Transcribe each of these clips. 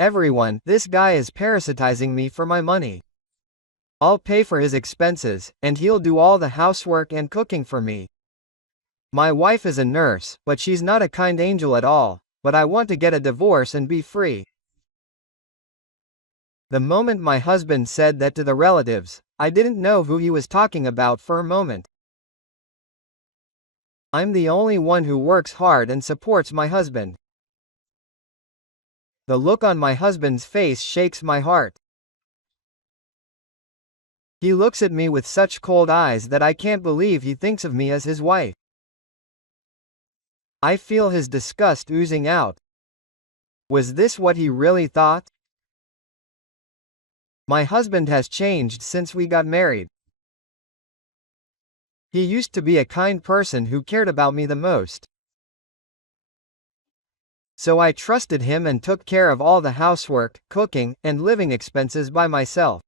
Everyone, this guy is parasitizing me for my money. I'll pay for his expenses, and he'll do all the housework and cooking for me. My wife is a nurse, but she's not a kind angel at all, but I want to get a divorce and be free. The moment my husband said that to the relatives, I didn't know who he was talking about for a moment. I'm the only one who works hard and supports my husband. The look on my husband's face shakes my heart. He looks at me with such cold eyes that I can't believe he thinks of me as his wife. I feel his disgust oozing out. Was this what he really thought? My husband has changed since we got married. He used to be a kind person who cared about me the most. So I trusted him and took care of all the housework, cooking, and living expenses by myself.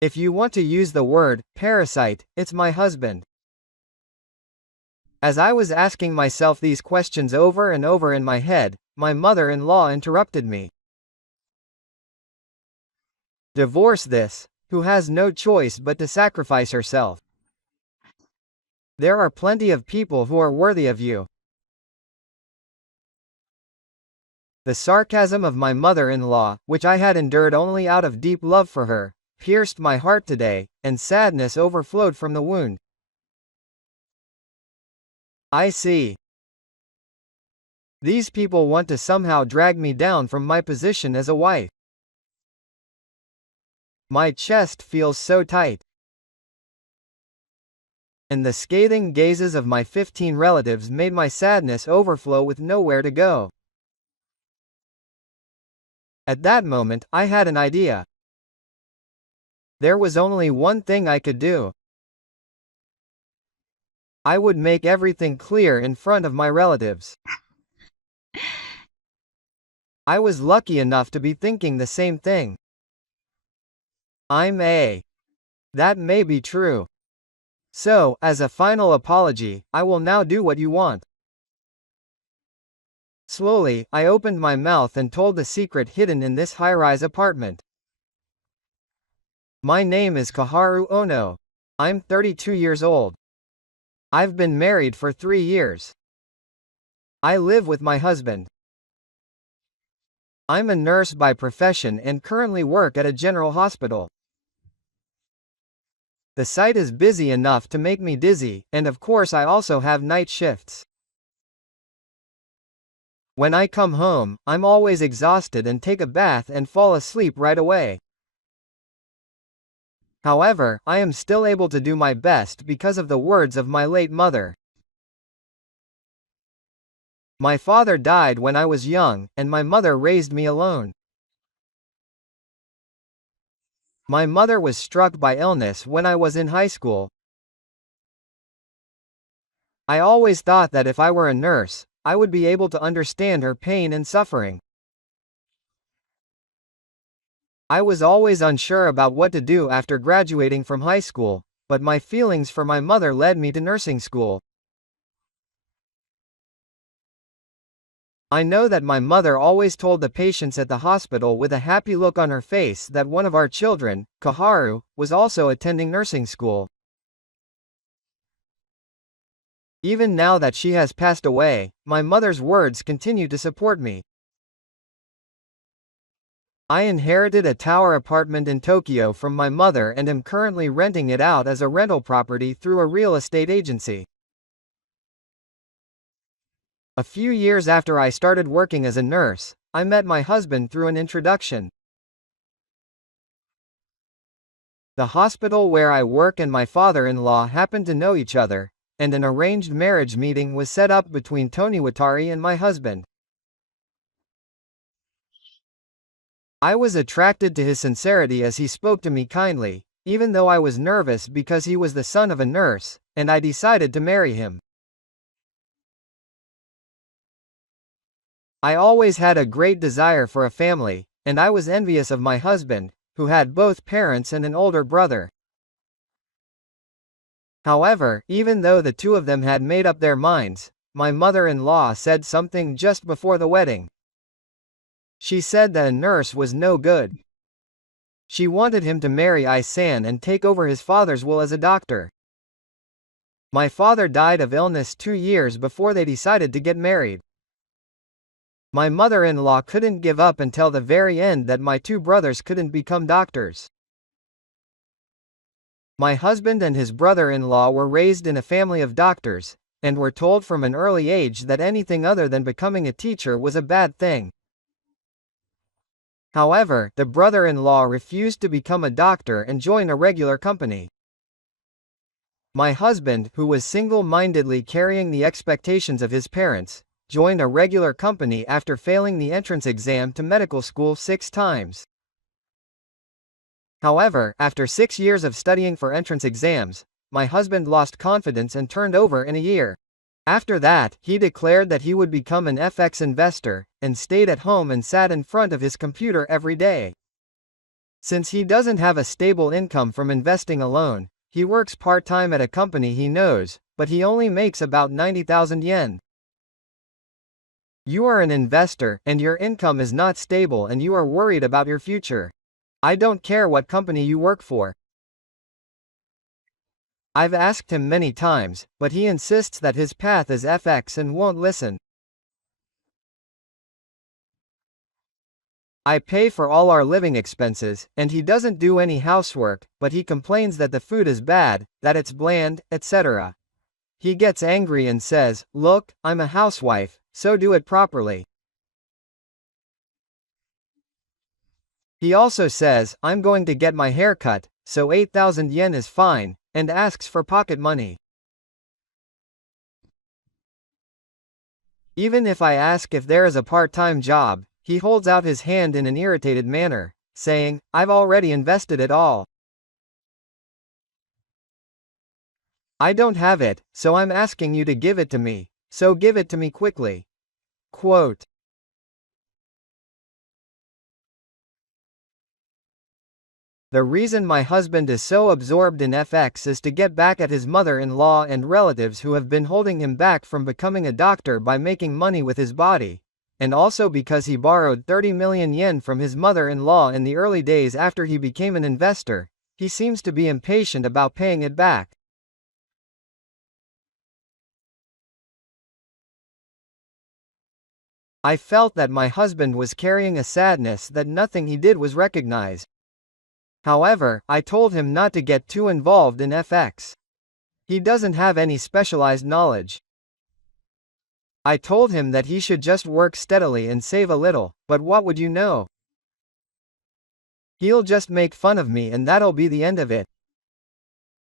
If you want to use the word parasite, it's my husband. As I was asking myself these questions over and over in my head, my mother-in-law interrupted me. Divorce this, who has no choice but to sacrifice herself. There are plenty of people who are worthy of you. The sarcasm of my mother-in-law, which I had endured only out of deep love for her, pierced my heart today, and sadness overflowed from the wound. I see. These people want to somehow drag me down from my position as a wife. My chest feels so tight. And the scathing gazes of my 15 relatives made my sadness overflow with nowhere to go. At that moment, I had an idea. There was only one thing I could do. I would make everything clear in front of my relatives. I was lucky enough to be thinking the same thing. That may be true. So, as a final apology, I will now do what you want. Slowly, I opened my mouth and told the secret hidden in this high-rise apartment. My name is Kaharu Ono. I'm 32 years old. I've been married for 3 years. I live with my husband. I'm a nurse by profession and currently work at a general hospital. The site is busy enough to make me dizzy, and of course I also have night shifts. When I come home, I'm always exhausted and take a bath and fall asleep right away. However, I am still able to do my best because of the words of my late mother. My father died when I was young, and my mother raised me alone. My mother was struck by illness when I was in high school. I always thought that if I were a nurse, I would be able to understand her pain and suffering. I was always unsure about what to do after graduating from high school, but my feelings for my mother led me to nursing school. I know that my mother always told the patients at the hospital with a happy look on her face that one of our children, Kaharu, was also attending nursing school. Even now that she has passed away, my mother's words continue to support me. I inherited a tower apartment in Tokyo from my mother and am currently renting it out as a rental property through a real estate agency. A few years after I started working as a nurse, I met my husband through an introduction. The hospital where I work and my father-in-law happened to know each other, and an arranged marriage meeting was set up between Tony Watari and my husband. I was attracted to his sincerity as he spoke to me kindly, even though I was nervous because he was the son of a nurse, and I decided to marry him. I always had a great desire for a family, and I was envious of my husband, who had both parents and an older brother. However, even though the two of them had made up their minds, my mother-in-law said something just before the wedding. She said that a nurse was no good. She wanted him to marry Isan and take over his father's will as a doctor. My father died of illness 2 years before they decided to get married. My mother-in-law couldn't give up until the very end that my 2 brothers couldn't become doctors. My husband and his brother-in-law were raised in a family of doctors, and were told from an early age that anything other than becoming a teacher was a bad thing. However, the brother-in-law refused to become a doctor and join a regular company. My husband, who was single-mindedly carrying the expectations of his parents, joined a regular company after failing the entrance exam to medical school 6 times. However, after 6 years of studying for entrance exams, my husband lost confidence and turned over in a year. After that, he declared that he would become an FX investor, and stayed at home and sat in front of his computer every day. Since he doesn't have a stable income from investing alone, he works part-time at a company he knows, but he only makes about 90,000 yen. You are an investor, and your income is not stable and you are worried about your future. I don't care what company you work for. I've asked him many times, but he insists that his path is FX and won't listen. I pay for all our living expenses, and he doesn't do any housework, but he complains that the food is bad, that it's bland, etc. He gets angry and says, "Look, I'm a housewife, so do it properly." He also says, "I'm going to get my hair cut, so 8,000 yen is fine," and asks for pocket money. Even if I ask if there is a part-time job, he holds out his hand in an irritated manner, saying, "I've already invested it all. I don't have it, so I'm asking you to give it to me, so give it to me quickly." Quote. The reason my husband is so absorbed in FX is to get back at his mother-in-law and relatives who have been holding him back from becoming a doctor by making money with his body, and also because he borrowed 30 million yen from his mother-in-law in the early days after he became an investor. He seems to be impatient about paying it back. I felt that my husband was carrying a sadness that nothing he did was recognized. However, I told him not to get too involved in FX. He doesn't have any specialized knowledge. I told him that he should just work steadily and save a little, but what would you know? He'll just make fun of me and that'll be the end of it.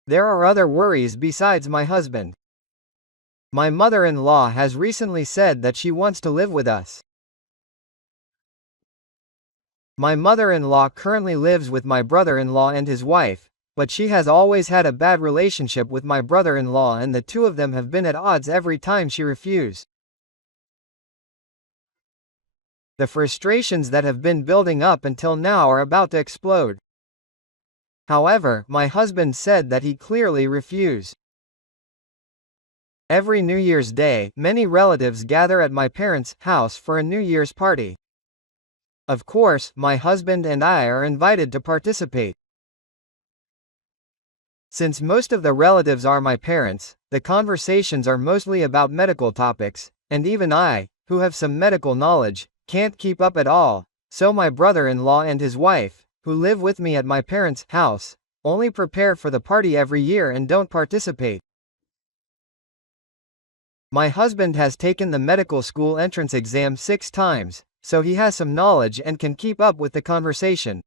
There are other worries besides my husband. My mother-in-law has recently said that she wants to live with us. My mother-in-law currently lives with my brother-in-law and his wife, but she has always had a bad relationship with my brother-in-law and the 2 of them have been at odds every time she refused. The frustrations that have been building up until now are about to explode. However, my husband said that he clearly refused. Every New Year's Day, many relatives gather at my parents' house for a New Year's party. Of course, my husband and I are invited to participate. Since most of the relatives are my parents, the conversations are mostly about medical topics, and even I, who have some medical knowledge, can't keep up at all, so my brother-in-law and his wife, who live with me at my parents' house, only prepare for the party every year and don't participate. My husband has taken the medical school entrance exam 6 times, so he has some knowledge and can keep up with the conversation.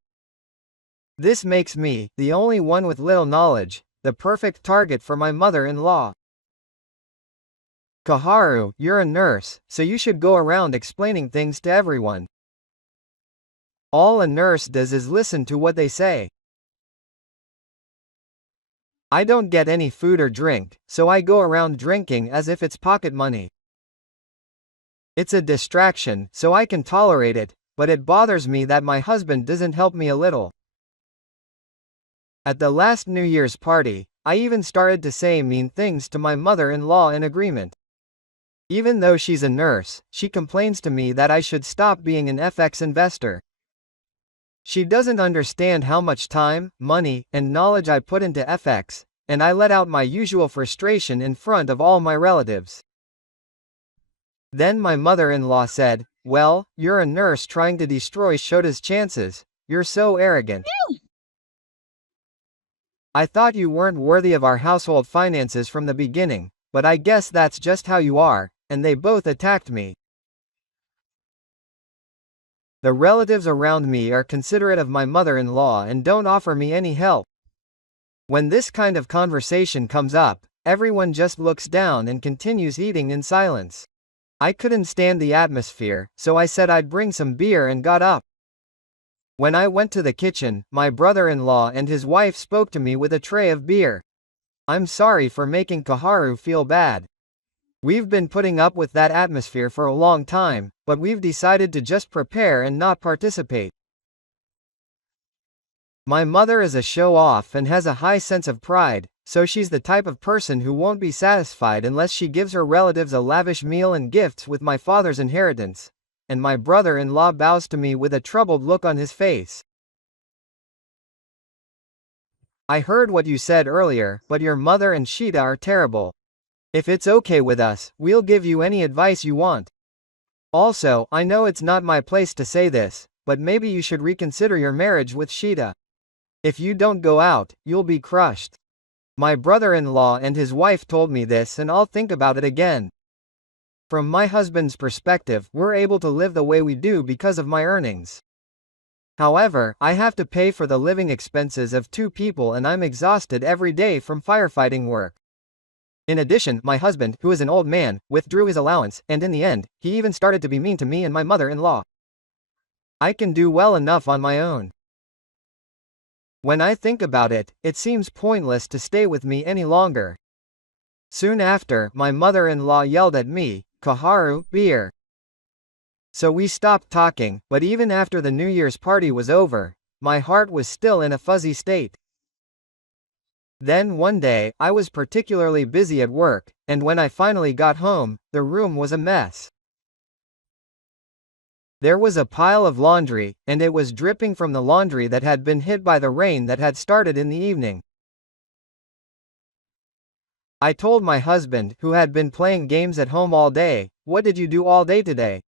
This makes me, the only one with little knowledge, the perfect target for my mother-in-law. "Kaharu, you're a nurse, so you should go around explaining things to everyone. All a nurse does is listen to what they say. I don't get any food or drink, so I go around drinking as if it's pocket money. It's a distraction, so I can tolerate it, but it bothers me that my husband doesn't help me a little. At the last New Year's party, I even started to say mean things to my mother-in-law in agreement. Even though she's a nurse, she complains to me that I should stop being an FX investor. She doesn't understand how much time, money, and knowledge I put into FX, and I let out my usual frustration in front of all my relatives. Then my mother-in-law said, "Well, you're a nurse trying to destroy Shota's chances. You're so arrogant. I thought you weren't worthy of our household finances from the beginning, but I guess that's just how you are," and they both attacked me. The relatives around me are considerate of my mother-in-law and don't offer me any help. When this kind of conversation comes up, everyone just looks down and continues eating in silence. I couldn't stand the atmosphere, so I said I'd bring some beer and got up. When I went to the kitchen, my brother-in-law and his wife spoke to me with a tray of beer. "I'm sorry for making Kaharu feel bad. We've been putting up with that atmosphere for a long time, but we've decided to just prepare and not participate." My mother is a show-off and has a high sense of pride, so she's the type of person who won't be satisfied unless she gives her relatives a lavish meal and gifts with my father's inheritance, and my brother-in-law bows to me with a troubled look on his face. "I heard what you said earlier, but your mother and Shita are terrible. If it's okay with us, we'll give you any advice you want. Also, I know it's not my place to say this, but maybe you should reconsider your marriage with Shita. If you don't go out, you'll be crushed. My brother-in-law and his wife told me this and I'll think about it again. From my husband's perspective, we're able to live the way we do because of my earnings. However, I have to pay for the living expenses of 2 people and I'm exhausted every day from firefighting work. In addition, my husband, who is an old man, withdrew his allowance, and in the end, he even started to be mean to me and my mother-in-law. I can do well enough on my own. When I think about it, it seems pointless to stay with me any longer." Soon after, my mother-in-law yelled at me, "Kaharu, beer." So we stopped talking, but even after the New Year's party was over, my heart was still in a fuzzy state. Then one day, I was particularly busy at work, and when I finally got home, the room was a mess. There was a pile of laundry, and it was dripping from the laundry that had been hit by the rain that had started in the evening. I told my husband, who had been playing games at home all day, "What did you do all day today?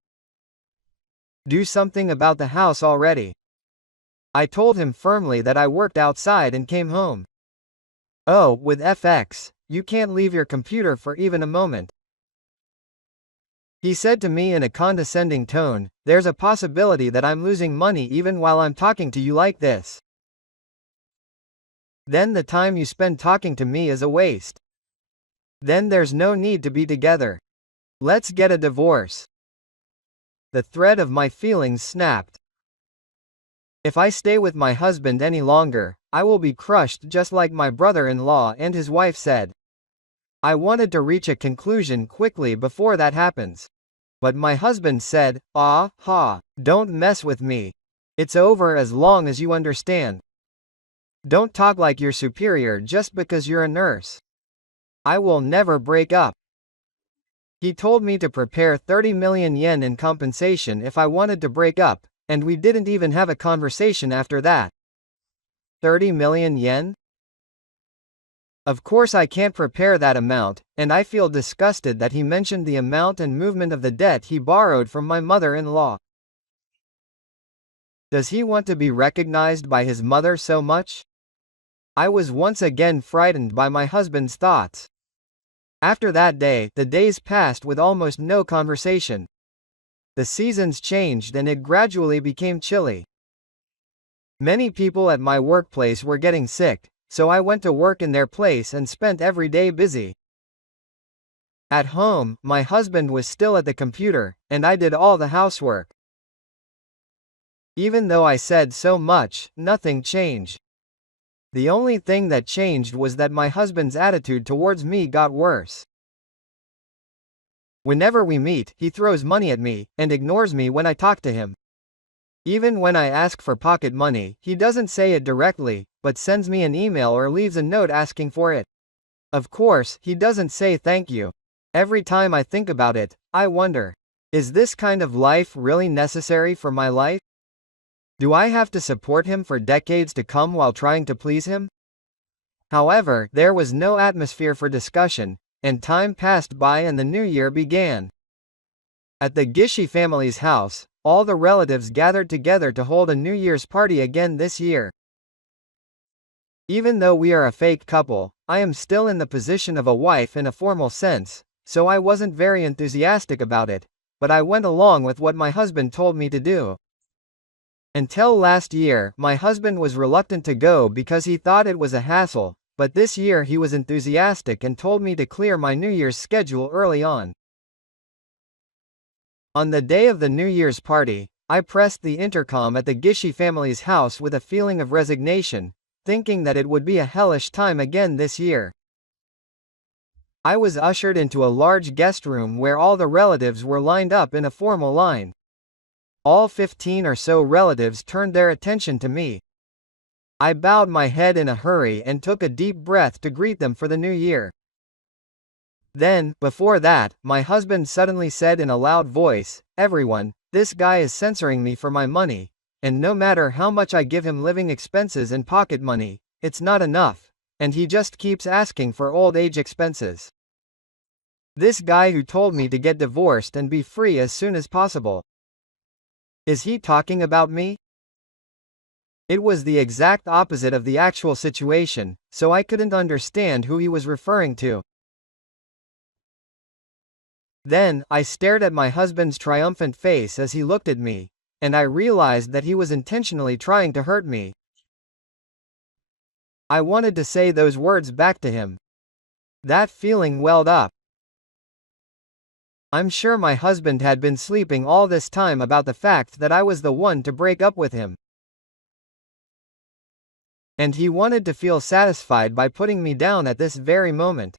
Do something about the house already." I told him firmly that I worked outside and came home. "Oh, with FX, you can't leave your computer for even a moment." He said to me in a condescending tone, "There's a possibility that I'm losing money even while I'm talking to you like this. Then the time you spend talking to me is a waste. Then there's no need to be together. Let's get a divorce." The thread of my feelings snapped. If I stay with my husband any longer, I will be crushed just like my brother-in-law and his wife said. I wanted to reach a conclusion quickly before that happens. But my husband said, "Don't mess with me. It's over as long as you understand. Don't talk like you're superior just because you're a nurse. I will never break up." He told me to prepare 30 million yen in compensation if I wanted to break up, and we didn't even have a conversation after that. 30 million yen? Of course I can't prepare that amount, and I feel disgusted that he mentioned the amount and movement of the debt he borrowed from my mother-in-law. Does he want to be recognized by his mother so much? I was once again frightened by my husband's thoughts. After that day, the days passed with almost no conversation. The seasons changed and it gradually became chilly. Many people at my workplace were getting sick, so I went to work in their place and spent every day busy. At home, my husband was still at the computer, and I did all the housework. Even though I said so much, nothing changed. The only thing that changed was that my husband's attitude towards me got worse. Whenever we meet, he throws money at me, and ignores me when I talk to him. Even when I ask for pocket money, he doesn't say it directly, but sends me an email or leaves a note asking for it. Of course, he doesn't say thank you. Every time I think about it, I wonder, is this kind of life really necessary for my life? Do I have to support him for decades to come while trying to please him? However, there was no atmosphere for discussion, and time passed by and the new year began. At the Gishi family's house, all the relatives gathered together to hold a New Year's party again this year. Even though we are a fake couple, I am still in the position of a wife in a formal sense, so I wasn't very enthusiastic about it, but I went along with what my husband told me to do. Until last year, my husband was reluctant to go because he thought it was a hassle, but this year he was enthusiastic and told me to clear my New Year's schedule early on. On the day of the New Year's party, I pressed the intercom at the Gishi family's house with a feeling of resignation, thinking that it would be a hellish time again this year. I was ushered into a large guest room where all the relatives were lined up in a formal line. All 15 or so relatives turned their attention to me. I bowed my head in a hurry and took a deep breath to greet them for the new year. Then, before that, my husband suddenly said in a loud voice, "Everyone, this guy is censoring me for my money, and no matter how much I give him living expenses and pocket money, it's not enough, and he just keeps asking for old age expenses. This guy who told me to get divorced and be free as soon as possible. Is he talking about me?" It was the exact opposite of the actual situation, so I couldn't understand who he was referring to. Then, I stared at my husband's triumphant face as he looked at me, and I realized that he was intentionally trying to hurt me. I wanted to say those words back to him. That feeling welled up. I'm sure my husband had been sleeping all this time about the fact that I was the one to break up with him. And he wanted to feel satisfied by putting me down at this very moment.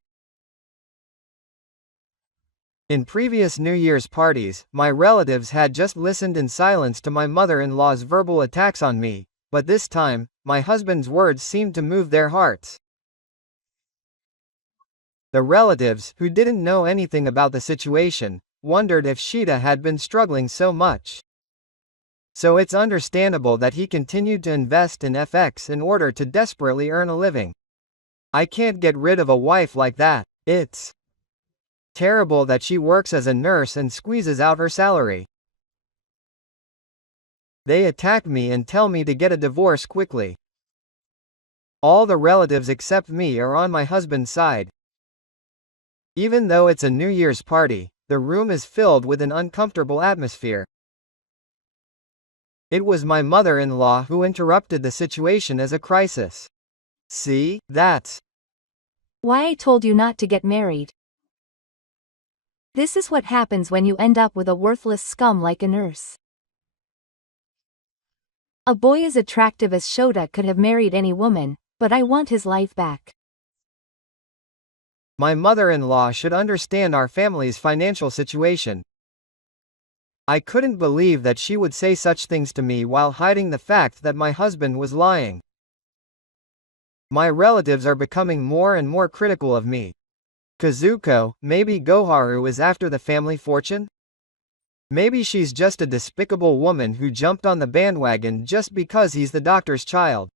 In previous New Year's parties, my relatives had just listened in silence to my mother-in-law's verbal attacks on me, but this time, my husband's words seemed to move their hearts. The relatives, who didn't know anything about the situation, wondered if Sheeta had been struggling so much. So it's understandable that he continued to invest in FX in order to desperately earn a living. I can't get rid of a wife like that. It's terrible that she works as a nurse and squeezes out her salary. They attack me and tell me to get a divorce quickly. All the relatives except me are on my husband's side. Even though it's a New Year's party, the room is filled with an uncomfortable atmosphere. It was my mother-in-law who interrupted the situation as a crisis. "See, that's why I told you not to get married. This is what happens when you end up with a worthless scum like a nurse. A boy as attractive as Shota could have married any woman, but I want his life back." My mother-in-law should understand our family's financial situation. I couldn't believe that she would say such things to me while hiding the fact that my husband was lying. My relatives are becoming more and more critical of me. Kazuko, maybe Goharu is after the family fortune? Maybe she's just a despicable woman who jumped on the bandwagon just because he's the doctor's child.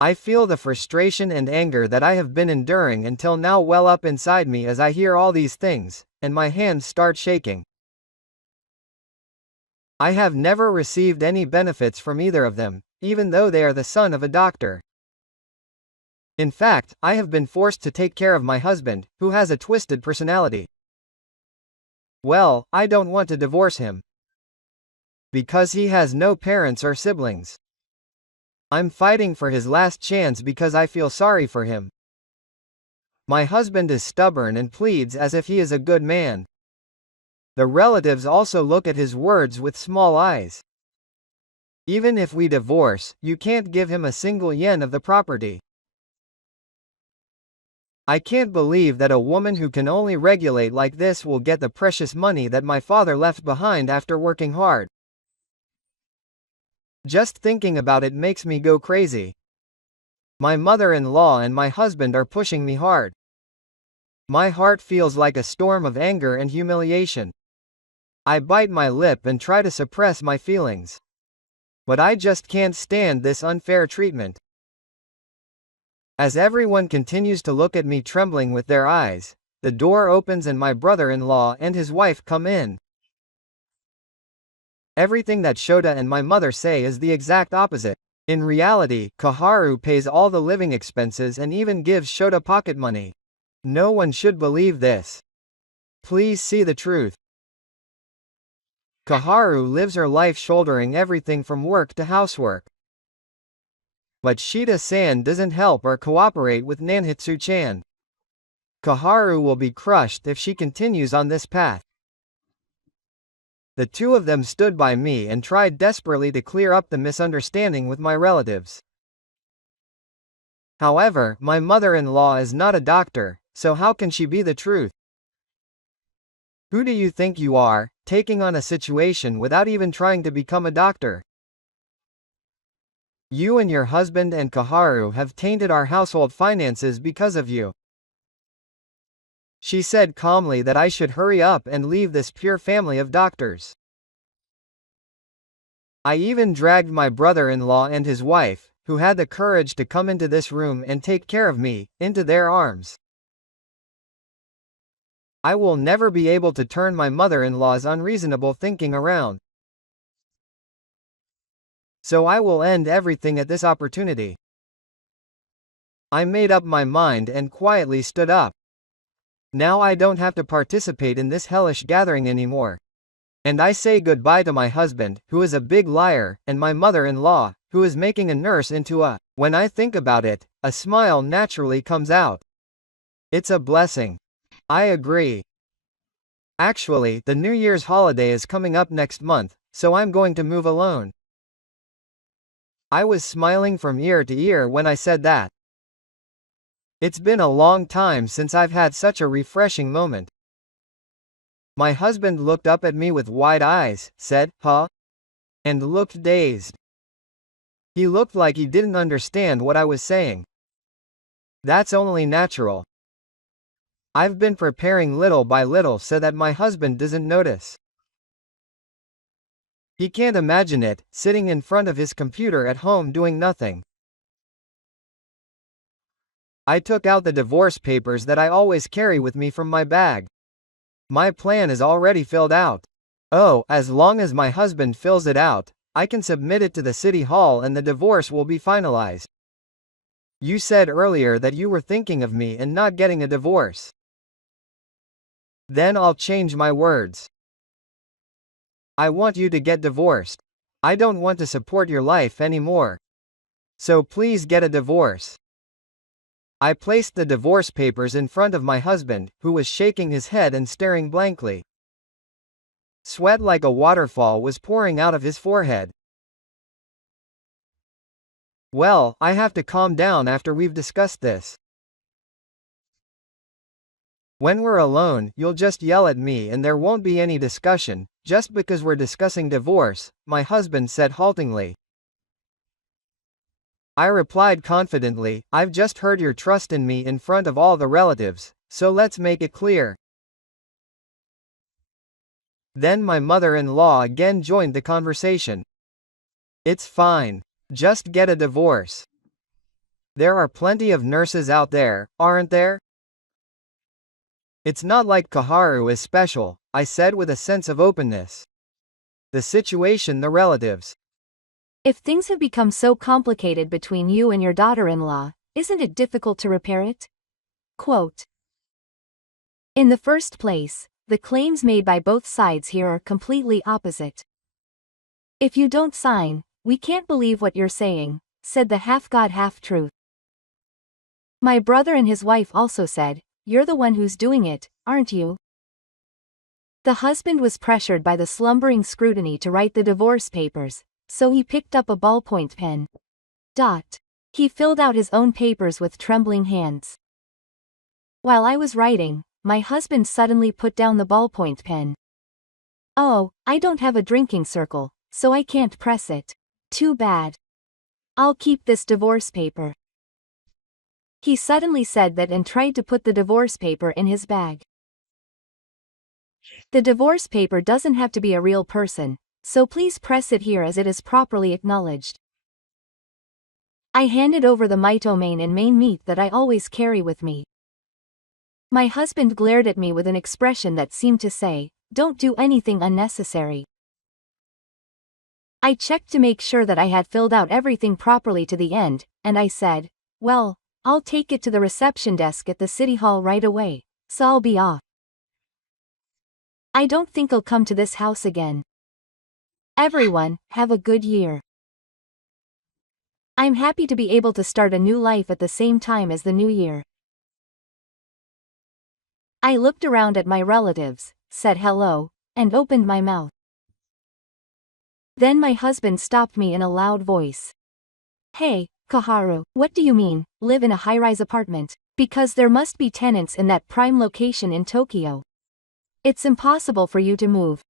I feel the frustration and anger that I have been enduring until now well up inside me as I hear all these things, and my hands start shaking. I have never received any benefits from either of them, even though they are the son of a doctor. In fact, I have been forced to take care of my husband, who has a twisted personality. Well, I don't want to divorce him. Because he has no parents or siblings. I'm fighting for his last chance because I feel sorry for him. My husband is stubborn and pleads as if he is a good man. The relatives also look at his words with small eyes. Even if we divorce, you can't give him a single yen of the property. I can't believe that a woman who can only regulate like this will get the precious money that my father left behind after working hard. Just thinking about it makes me go crazy. My mother-in-law and my husband are pushing me hard. My heart feels like a storm of anger and humiliation. I bite my lip and try to suppress my feelings. But I just can't stand this unfair treatment. As everyone continues to look at me trembling with their eyes, the door opens and my brother-in-law and his wife come in. Everything that Shota and my mother say is the exact opposite. In reality, Kaharu pays all the living expenses and even gives Shota pocket money. No one should believe this. Please see the truth. Kaharu lives her life shouldering everything from work to housework. But Shita-san doesn't help or cooperate with Nanhitsu-chan. Kaharu will be crushed if she continues on this path. The two of them stood by me and tried desperately to clear up the misunderstanding with my relatives. However, my mother-in-law is not a doctor, so how can she be the truth? Who do you think you are, taking on a situation without even trying to become a doctor? You and your husband and Kaharu have tainted our household finances because of you. She said calmly that I should hurry up and leave this pure family of doctors. I even dragged my brother-in-law and his wife, who had the courage to come into this room and take care of me, into their arms. I will never be able to turn my mother-in-law's unreasonable thinking around. So I will end everything at this opportunity. I made up my mind and quietly stood up. Now I don't have to participate in this hellish gathering anymore. And I say goodbye to my husband, who is a big liar, and my mother-in-law, who is making a nurse into a— When I think about it, a smile naturally comes out. It's a blessing. I agree. Actually, the New Year's holiday is coming up next month, so I'm going to move alone. I was smiling from ear to ear when I said that. It's been a long time since I've had such a refreshing moment. My husband looked up at me with wide eyes, said, "Huh?" and looked dazed. He looked like he didn't understand what I was saying. That's only natural. I've been preparing little by little so that my husband doesn't notice. He can't imagine it, sitting in front of his computer at home doing nothing. I took out the divorce papers that I always carry with me from my bag. My plan is already filled out. Oh, as long as my husband fills it out, I can submit it to the city hall and the divorce will be finalized. You said earlier that you were thinking of me and not getting a divorce. Then I'll change my words. I want you to get divorced. I don't want to support your life anymore. So please get a divorce. I placed the divorce papers in front of my husband, who was shaking his head and staring blankly. Sweat like a waterfall was pouring out of his forehead. Well, I have to calm down after we've discussed this. When we're alone, you'll just yell at me and there won't be any discussion, just because we're discussing divorce, my husband said haltingly. I replied confidently, I've just heard your trust in me in front of all the relatives, so let's make it clear. Then my mother-in-law again joined the conversation. It's fine. Just get a divorce. There are plenty of nurses out there, aren't there? It's not like Kaharu is special, I said with a sense of openness. The situation, the relatives. If things have become so complicated between you and your daughter-in-law, isn't it difficult to repair it? Quote. In the first place, the claims made by both sides here are completely opposite. If you don't sign, we can't believe what you're saying, said the half-god half-truth. My brother and his wife also said, you're the one who's doing it, aren't you? The husband was pressured by the slumbering scrutiny to write the divorce papers, so he picked up a ballpoint pen. He filled out his own papers with trembling hands. While I was writing, my husband suddenly put down the ballpoint pen. Oh, I don't have a drinking circle, so I can't press it. Too bad. I'll keep this divorce paper. He suddenly said that and tried to put the divorce paper in his bag. The divorce paper doesn't have to be a real person, so please press it here as it is properly acknowledged. I handed over the domain and main meat that I always carry with me. My husband glared at me with an expression that seemed to say, "Don't do anything unnecessary." I checked to make sure that I had filled out everything properly to the end, and I said, "Well, I'll take it to the reception desk at the city hall right away, so I'll be off. I don't think I'll come to this house again. Everyone, have a good year. I'm happy to be able to start a new life at the same time as the new year." I looked around at my relatives, said hello, and opened my mouth. Then my husband stopped me in a loud voice. "Hey, Kaharu, what do you mean, live in a high-rise apartment? Because there must be tenants in that prime location in Tokyo. It's impossible for you to move."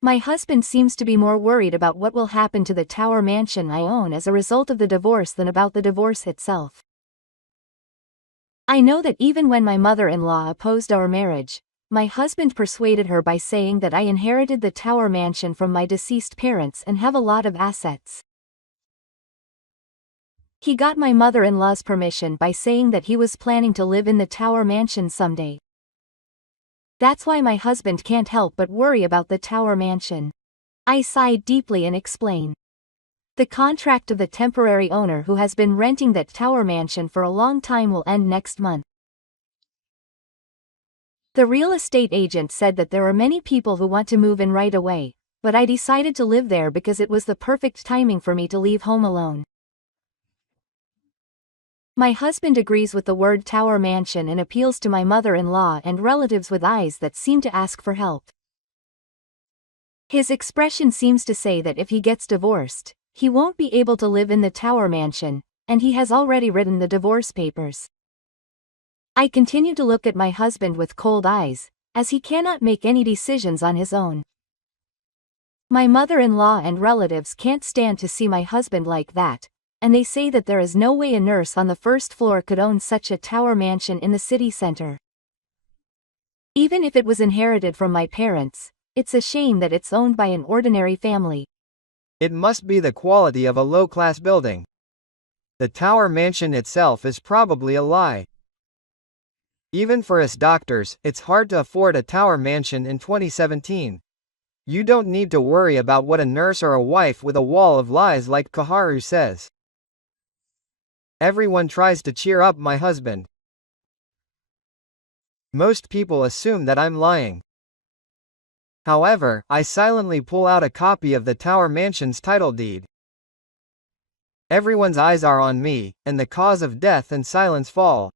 My husband seems to be more worried about what will happen to the tower mansion I own as a result of the divorce than about the divorce itself. I know that even when my mother-in-law opposed our marriage, my husband persuaded her by saying that I inherited the tower mansion from my deceased parents and have a lot of assets. He got my mother-in-law's permission by saying that he was planning to live in the tower mansion someday. That's why my husband can't help but worry about the tower mansion. I sighed deeply and explained. The contract of the temporary owner who has been renting that tower mansion for a long time will end next month. The real estate agent said that there are many people who want to move in right away, but I decided to live there because it was the perfect timing for me to leave home alone. My husband agrees with the word tower mansion and appeals to my mother-in-law and relatives with eyes that seem to ask for help. His expression seems to say that if he gets divorced, he won't be able to live in the tower mansion, and he has already written the divorce papers. I continue to look at my husband with cold eyes, as he cannot make any decisions on his own. My mother-in-law and relatives can't stand to see my husband like that, and they say that there is no way a nurse on the first floor could own such a tower mansion in the city center. Even if it was inherited from my parents, it's a shame that it's owned by an ordinary family. It must be the quality of a low-class building. The tower mansion itself is probably a lie. Even for us doctors, it's hard to afford a tower mansion in 2017. You don't need to worry about what a nurse or a wife with a wall of lies like Kaharu says. Everyone tries to cheer up my husband. Most people assume that I'm lying. However, I silently pull out a copy of the tower mansion's title deed. Everyone's eyes are on me, and the cause of death and silence fall.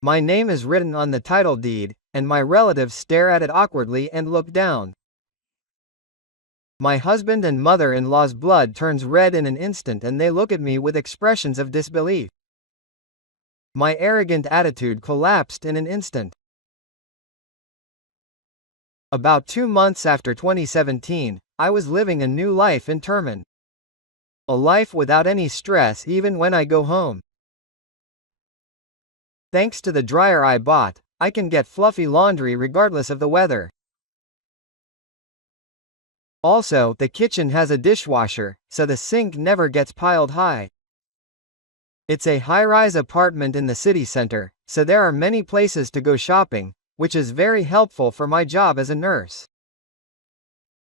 My name is written on the title deed, and my relatives stare at it awkwardly and look down. My husband and mother-in-law's blood turns red in an instant and they look at me with expressions of disbelief. My arrogant attitude collapsed in an instant. About 2 months after 2017, I was living a new life in Turman. A life without any stress even when I go home. Thanks to the dryer I bought, I can get fluffy laundry regardless of the weather. Also, the kitchen has a dishwasher, so the sink never gets piled high. It's a high-rise apartment in the city center, so there are many places to go shopping, which is very helpful for my job as a nurse.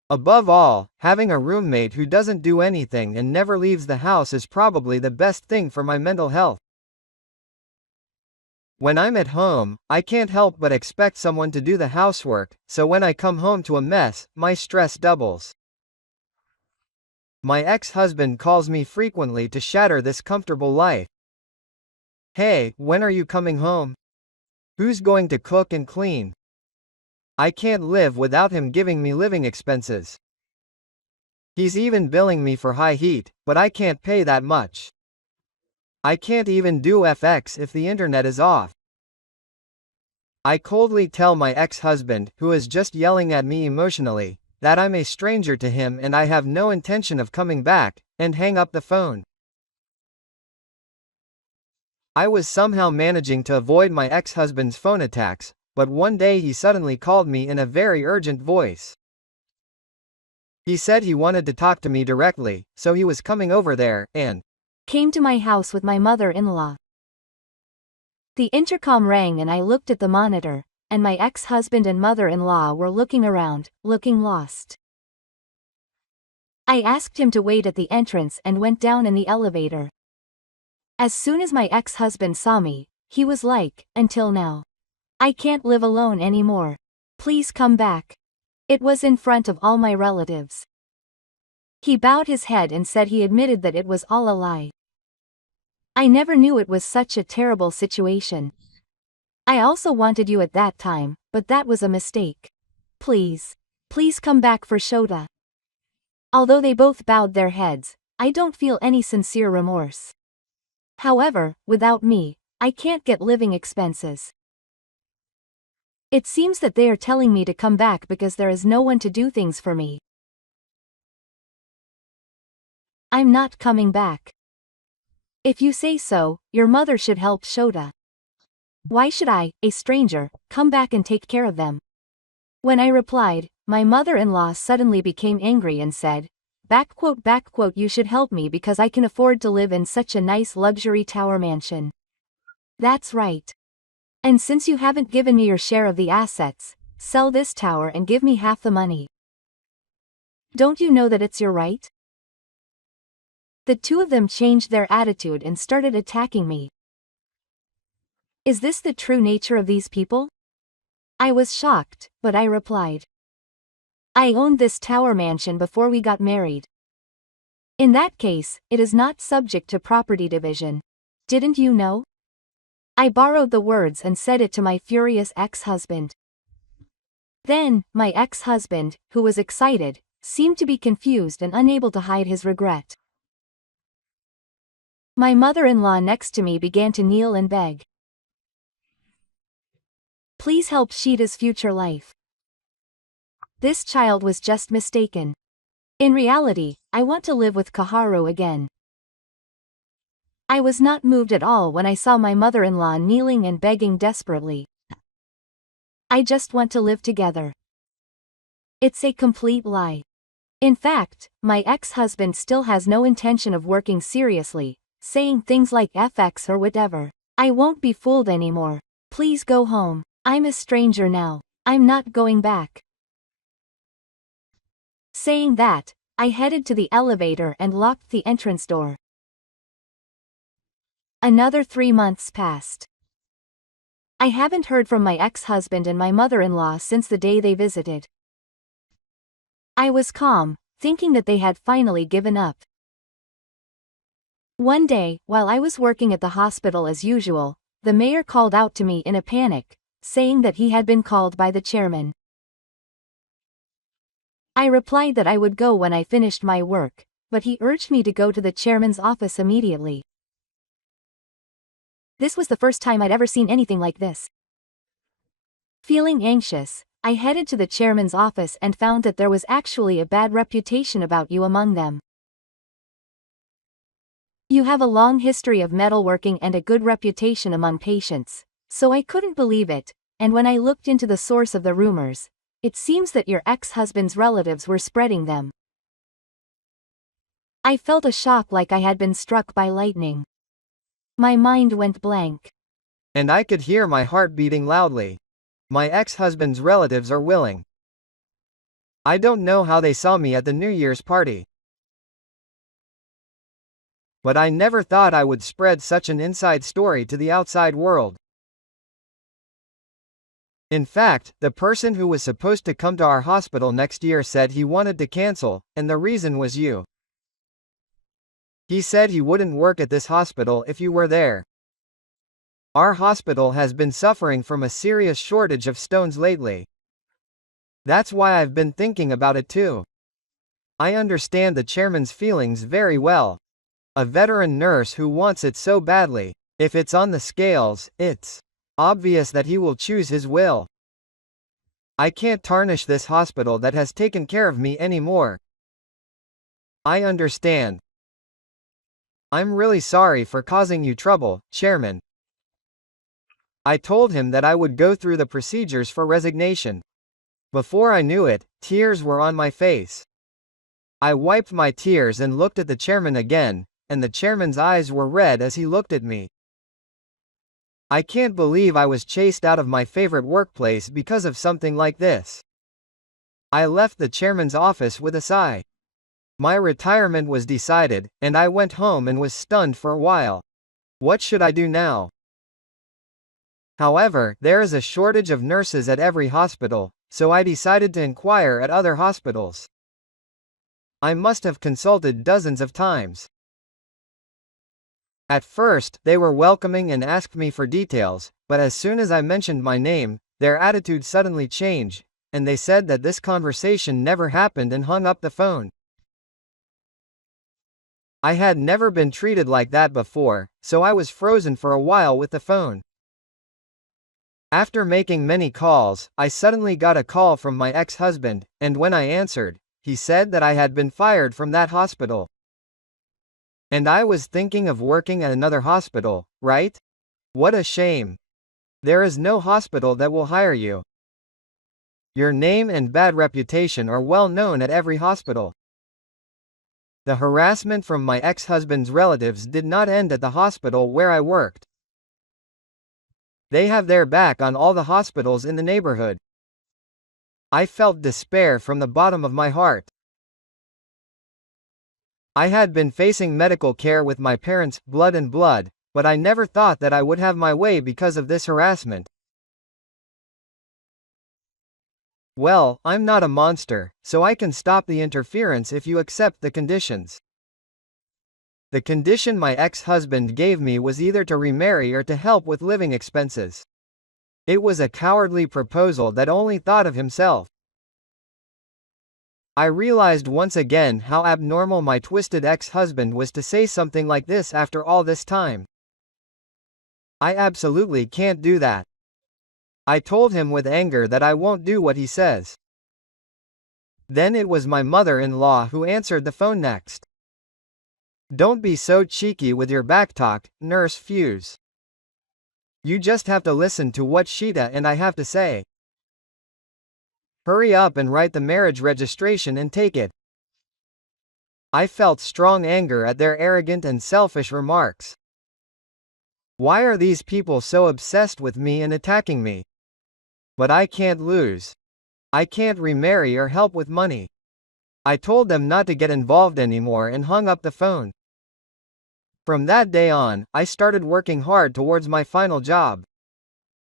Above all, having a roommate who doesn't do anything and never leaves the house is probably the best thing for my mental health. When I'm at home, I can't help but expect someone to do the housework, so when I come home to a mess, my stress doubles. My ex-husband calls me frequently to shatter this comfortable life. "Hey, when are you coming home? Who's going to cook and clean?" I can't live without him giving me living expenses. He's even billing me for high heat, but I can't pay that much. I can't even do FX if the internet is off. I coldly tell my ex-husband, who is just yelling at me emotionally, that I'm a stranger to him and I have no intention of coming back, and hang up the phone. I was somehow managing to avoid my ex-husband's phone attacks, but one day he suddenly called me in a very urgent voice. He said he wanted to talk to me directly, so he was coming over there, and came to my house with my mother-in-law. The intercom rang and I looked at the monitor, and my ex-husband and mother-in-law were looking around, looking lost. I asked him to wait at the entrance and went down in the elevator. As soon as my ex-husband saw me, he was like, "Until now. I can't live alone anymore. Please come back." It was in front of all my relatives. He bowed his head and said he admitted that it was all a lie. I never knew it was such a terrible situation. I also wanted you at that time, but that was a mistake. Please come back for Shota. Although they both bowed their heads, I don't feel any sincere remorse. However, without me, I can't get living expenses. It seems that they are telling me to come back because there is no one to do things for me. I'm not coming back. If you say so, your mother should help Shota. Why should I, a stranger, come back and take care of them? When I replied, my mother-in-law suddenly became angry and said, "You should help me because I can afford to live in such a nice luxury tower mansion." That's right. And since you haven't given me your share of the assets, sell this tower and give me half the money. Don't you know that it's your right? The two of them changed their attitude and started attacking me. Is this the true nature of these people? I was shocked, but I replied, I owned this tower mansion before we got married. In that case, it is not subject to property division. Didn't you know? I borrowed the words and said it to my furious ex-husband. Then, my ex-husband, who was excited, seemed to be confused and unable to hide his regret. My mother-in-law next to me began to kneel and beg. Please help Sheeta's future life. This child was just mistaken. In reality, I want to live with Kaharu again. I was not moved at all when I saw my mother-in-law kneeling and begging desperately. I just want to live together. It's a complete lie. In fact, my ex-husband still has no intention of working seriously, saying things like FX or whatever. I won't be fooled anymore. Please go home. I'm a stranger now. I'm not going back. Saying that, I headed to the elevator and locked the entrance door. Another 3 months passed. I haven't heard from my ex-husband and my mother-in-law since the day they visited. I was calm, thinking that they had finally given up. One day, while I was working at the hospital as usual, the mayor called out to me in a panic, saying that he had been called by the chairman. I replied that I would go when I finished my work, but he urged me to go to the chairman's office immediately. This was the first time I'd ever seen anything like this. Feeling anxious, I headed to the chairman's office and found that there was actually a bad reputation about you among them. You have a long history of metalworking and a good reputation among patients, so I couldn't believe it, and when I looked into the source of the rumors, it seems that your ex-husband's relatives were spreading them. I felt a shock like I had been struck by lightning. My mind went blank. And I could hear my heart beating loudly. My ex-husband's relatives are willing. I don't know how they saw me at the New Year's party. But I never thought I would spread such an inside story to the outside world. In fact, the person who was supposed to come to our hospital next year said he wanted to cancel, and the reason was you. He said he wouldn't work at this hospital if you were there. Our hospital has been suffering from a serious shortage of stones lately. That's why I've been thinking about it too. I understand the chairman's feelings very well. A veteran nurse who wants it so badly. If it's on the scales, it's obvious that he will choose his will. I can't tarnish this hospital that has taken care of me anymore. I understand. I'm really sorry for causing you trouble, Chairman. I told him that I would go through the procedures for resignation. Before I knew it, tears were on my face. I wiped my tears and looked at the chairman again, and the chairman's eyes were red as he looked at me. I can't believe I was chased out of my favorite workplace because of something like this. I left the chairman's office with a sigh. My retirement was decided, and I went home and was stunned for a while. What should I do now? However, there is a shortage of nurses at every hospital, so I decided to inquire at other hospitals. I must have consulted dozens of times. At first, they were welcoming and asked me for details, but as soon as I mentioned my name, their attitude suddenly changed, and they said that this conversation never happened and hung up the phone. I had never been treated like that before, so I was frozen for a while with the phone. After making many calls, I suddenly got a call from my ex-husband, and when I answered, he said that I had been fired from that hospital. And I was thinking of working at another hospital, right? What a shame. There is no hospital that will hire you. Your name and bad reputation are well known at every hospital. The harassment from my ex-husband's relatives did not end at the hospital where I worked. They have their back on all the hospitals in the neighborhood. I felt despair from the bottom of my heart. I had been facing medical care with my parents, blood and blood, but I never thought that I would have my way because of this harassment. Well, I'm not a monster, so I can stop the interference if you accept the conditions. The condition my ex-husband gave me was either to remarry or to help with living expenses. It was a cowardly proposal that only thought of himself. I realized once again how abnormal my twisted ex-husband was to say something like this after all this time. I absolutely can't do that. I told him with anger that I won't do what he says. Then it was my mother-in-law who answered the phone next. Don't be so cheeky with your backtalk, Nurse Fuse. You just have to listen to what Sheeta and I have to say. Hurry up and write the marriage registration and take it. I felt strong anger at their arrogant and selfish remarks. Why are these people so obsessed with me and attacking me? But I can't lose. I can't remarry or help with money. I told them not to get involved anymore and hung up the phone. From that day on, I started working hard towards my final job.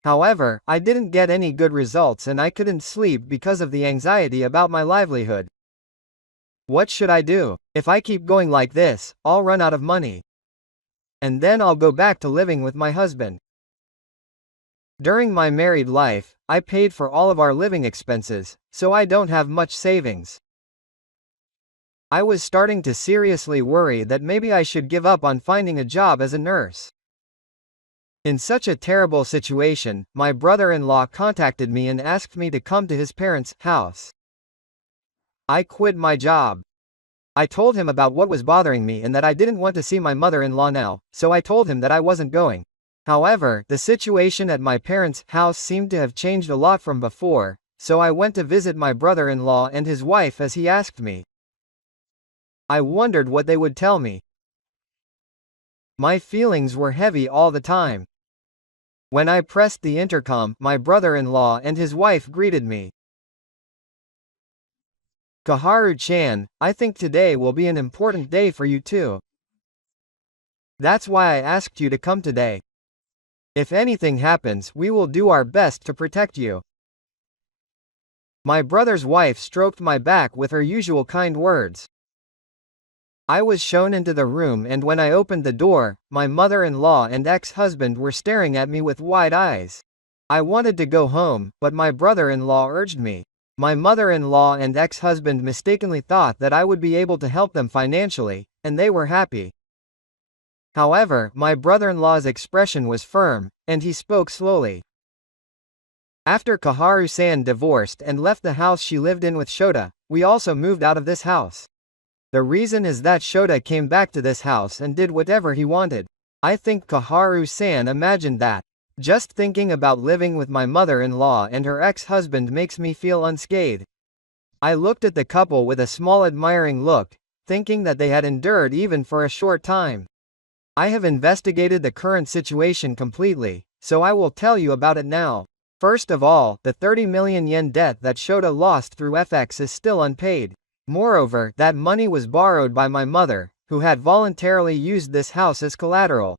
However, I didn't get any good results and I couldn't sleep because of the anxiety about my livelihood. What should I do? If I keep going like this, I'll run out of money. And then I'll go back to living with my husband. During my married life, I paid for all of our living expenses, so I don't have much savings. I was starting to seriously worry that maybe I should give up on finding a job as a nurse. In such a terrible situation, my brother-in-law contacted me and asked me to come to his parents' house. I quit my job. I told him about what was bothering me and that I didn't want to see my mother-in-law now, so I told him that I wasn't going. However, the situation at my parents' house seemed to have changed a lot from before, so I went to visit my brother-in-law and his wife as he asked me. I wondered what they would tell me. My feelings were heavy all the time. When I pressed the intercom, my brother-in-law and his wife greeted me. Kaharu-chan, I think today will be an important day for you too. That's why I asked you to come today. If anything happens, we will do our best to protect you. My brother's wife stroked my back with her usual kind words. I was shown into the room and when I opened the door, my mother-in-law and ex-husband were staring at me with wide eyes. I wanted to go home, but my brother-in-law urged me. My mother-in-law and ex-husband mistakenly thought that I would be able to help them financially, and they were happy. However, my brother-in-law's expression was firm, and he spoke slowly. After Kaharu-san divorced and left the house she lived in with Shota, we also moved out of this house. The reason is that Shota came back to this house and did whatever he wanted. I think Kaharu-san imagined that. Just thinking about living with my mother-in-law and her ex-husband makes me feel unscathed. I looked at the couple with a small admiring look, thinking that they had endured even for a short time. I have investigated the current situation completely, so I will tell you about it now. First of all, the 30 million yen debt that Shota lost through FX is still unpaid. Moreover, that money was borrowed by my mother, who had voluntarily used this house as collateral.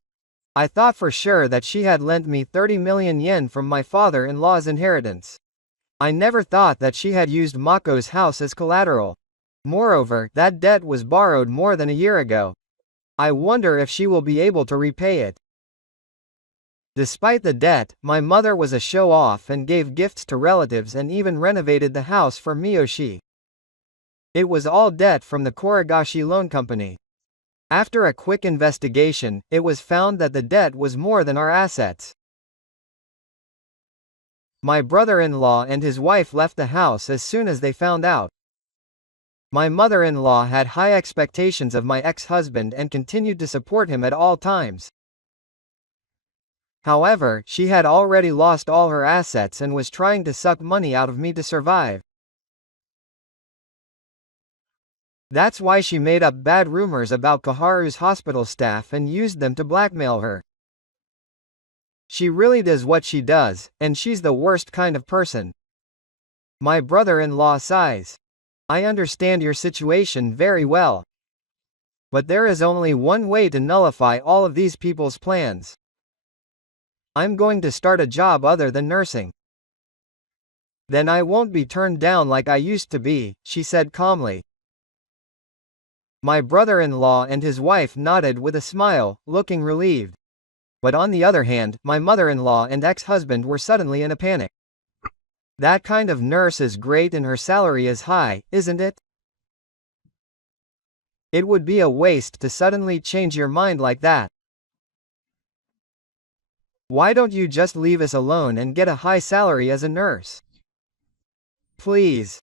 I thought for sure that she had lent me 30 million yen from my father-in-law's inheritance. I never thought that she had used Mako's house as collateral. Moreover, that debt was borrowed more than a year ago. I wonder if she will be able to repay it. Despite the debt, my mother was a show-off and gave gifts to relatives and even renovated the house for Miyoshi. It was all debt from the Koragashi Loan Company. After a quick investigation, it was found that the debt was more than our assets. My brother-in-law and his wife left the house as soon as they found out. My mother-in-law had high expectations of my ex-husband and continued to support him at all times. However, she had already lost all her assets and was trying to suck money out of me to survive. That's why she made up bad rumors about Kaharu's hospital staff and used them to blackmail her. She really does what she does, and she's the worst kind of person. My brother-in-law sighs. I understand your situation very well. But there is only one way to nullify all of these people's plans. I'm going to start a job other than nursing. Then I won't be turned down like I used to be, she said calmly. My brother-in-law and his wife nodded with a smile, looking relieved. But on the other hand, my mother-in-law and ex-husband were suddenly in a panic. That kind of nurse is great and her salary is high, isn't it? It would be a waste to suddenly change your mind like that. Why don't you just leave us alone and get a high salary as a nurse? Please.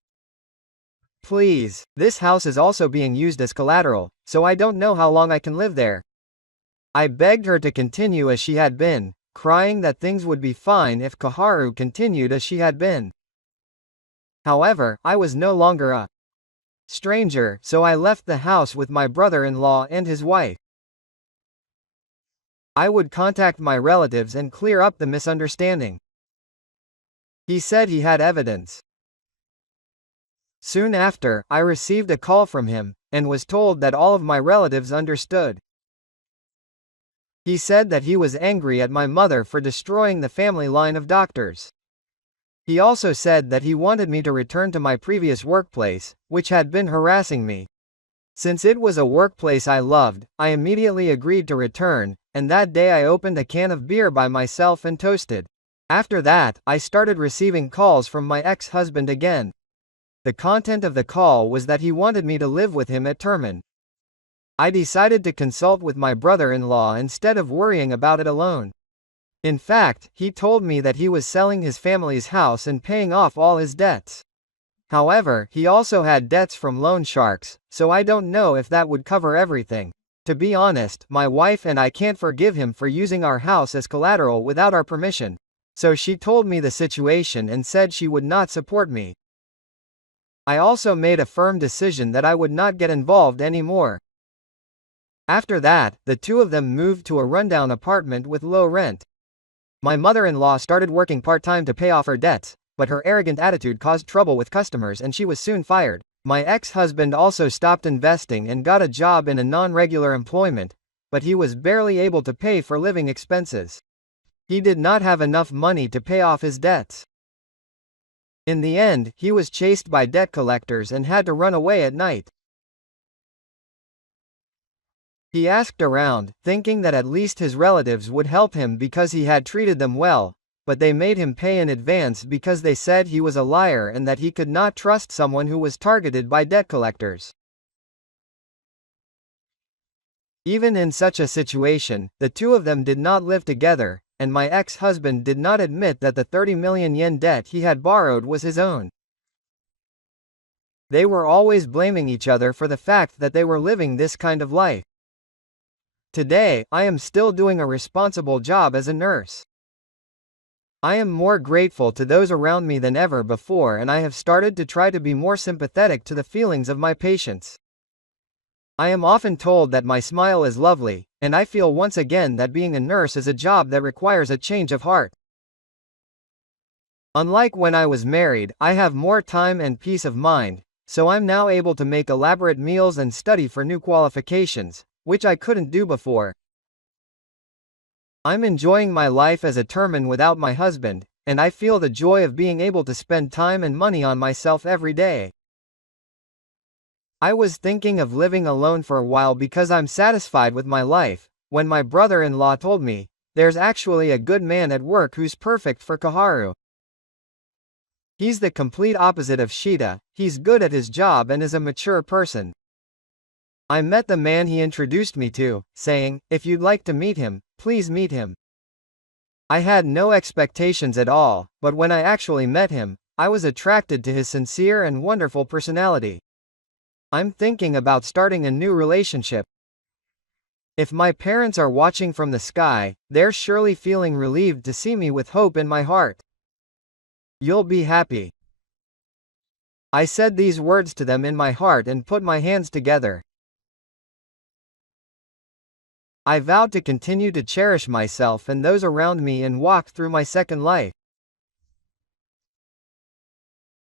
Please, this house is also being used as collateral, so I don't know how long I can live there. I begged her to continue as she had been, crying that things would be fine if Kaharu continued as she had been. However, I was no longer a stranger, so I left the house with my brother-in-law and his wife. I would contact my relatives and clear up the misunderstanding. He said he had evidence. Soon after, I received a call from him, and was told that all of my relatives understood. He said that he was angry at my mother for destroying the family line of doctors. He also said that he wanted me to return to my previous workplace, which had been harassing me. Since it was a workplace I loved, I immediately agreed to return, and that day I opened a can of beer by myself and toasted. After that, I started receiving calls from my ex-husband again. The content of the call was that he wanted me to live with him at Termin. I decided to consult with my brother-in-law instead of worrying about it alone. In fact, he told me that he was selling his family's house and paying off all his debts. However, he also had debts from loan sharks, so I don't know if that would cover everything. To be honest, my wife and I can't forgive him for using our house as collateral without our permission. So she told me the situation and said she would not support me. I also made a firm decision that I would not get involved anymore. After that, the two of them moved to a rundown apartment with low rent. My mother-in-law started working part-time to pay off her debts, but her arrogant attitude caused trouble with customers and she was soon fired. My ex-husband also stopped investing and got a job in a non-regular employment, but he was barely able to pay for living expenses. He did not have enough money to pay off his debts. In the end, he was chased by debt collectors and had to run away at night. He asked around, thinking that at least his relatives would help him because he had treated them well, but they made him pay in advance because they said he was a liar and that he could not trust someone who was targeted by debt collectors. Even in such a situation, the two of them did not live together, and my ex-husband did not admit that the 30 million yen debt he had borrowed was his own. They were always blaming each other for the fact that they were living this kind of life. Today, I am still doing a responsible job as a nurse. I am more grateful to those around me than ever before, and I have started to try to be more sympathetic to the feelings of my patients. I am often told that my smile is lovely, and I feel once again that being a nurse is a job that requires a change of heart. Unlike when I was married, I have more time and peace of mind, so I'm now able to make elaborate meals and study for new qualifications, which I couldn't do before. I'm enjoying my life as a terman without my husband, and I feel the joy of being able to spend time and money on myself every day. I was thinking of living alone for a while because I'm satisfied with my life, when my brother-in-law told me, there's actually a good man at work who's perfect for Kaharu. He's the complete opposite of Shita, he's good at his job and is a mature person. I met the man he introduced me to, saying, if you'd like to meet him, please meet him. I had no expectations at all, but when I actually met him, I was attracted to his sincere and wonderful personality. I'm thinking about starting a new relationship. If my parents are watching from the sky, they're surely feeling relieved to see me with hope in my heart. You'll be happy. I said these words to them in my heart and put my hands together. I vowed to continue to cherish myself and those around me and walk through my second life.